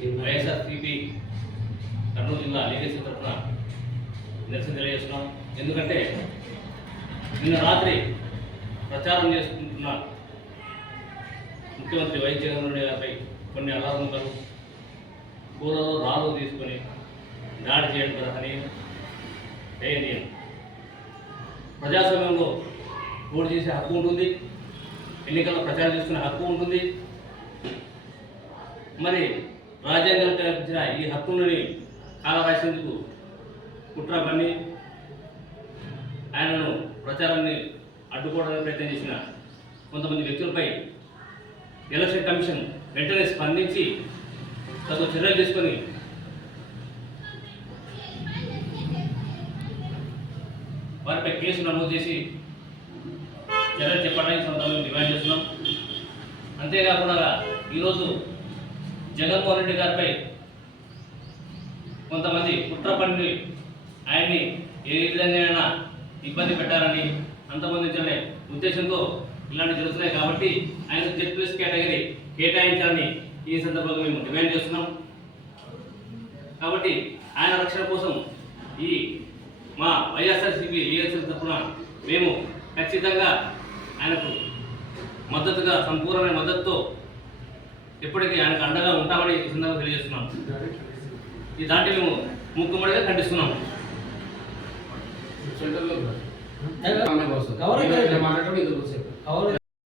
వైఎస్ఆర్సీపీ కర్నూలు జిల్లా లీడర్స్ తరఫున నిరసన తెలియజేస్తున్నాం. ఎందుకంటే నిన్న రాత్రి ప్రచారం చేసుకుంటున్న ముఖ్యమంత్రి వైఎస్ జగన్మోహన్ రెడ్డి గారిపై కొన్ని అల్లర్లు కూలలో రాళ్ళు తీసుకొని దాడి చేయడం దయనీయం. ప్రజాస్వామ్యంలో ఓటు చేసే హక్కు ఉంటుంది, ఎన్నికల్లో ప్రచారం చేసుకునే హక్కు ఉంటుంది. మరి రాజ్యాంగం కల్పించిన ఈ హక్కులని కాలరాసేందుకు కుట్ర పన్ని ఆయనను ప్రచారాన్ని అడ్డుకోవడానికి ప్రయత్నం చేసిన కొంతమంది వ్యక్తులపై ఎలక్షన్ కమిషన్ వెంటనే స్పందించి తగు చర్యలు తీసుకొని వారిపై కేసు నమోదు చేసి చర్యలు చెప్పడానికి సందర్భంగా డిమాండ్ చేస్తున్నాం. అంతేకాకుండా ఈరోజు జగన్మోహన్ రెడ్డి గారిపై కొంతమంది కుట్ర పన్ని ఆయన్ని ఏ విధంగా ఇబ్బంది పెట్టారని అంతమందించనే ఉద్దేశంతో ఇలాంటి జరుగుతున్నాయి. కాబట్టి ఆయన జెడ్+ కేటగిరీ కేటాయించాలని ఈ సందర్భంగా మేము డిమాండ్ చేస్తున్నాం. కాబట్టి ఆయన రక్షణ కోసం ఈ మా వైఎస్ఆర్సీపీ లీడర్స్ తరఫున మేము ఖచ్చితంగా ఆయనకు మద్దతుగా సంపూర్ణమైన మద్దతుతో ఎప్పటికీ ఆయనకు అండగా ఉంటామని ఈ సందర్భంగా తెలియజేస్తున్నాం. ఈ దాంట్లో మేము ముక్కుమడిగా ఖండిస్తున్నాము. సెంటర్లో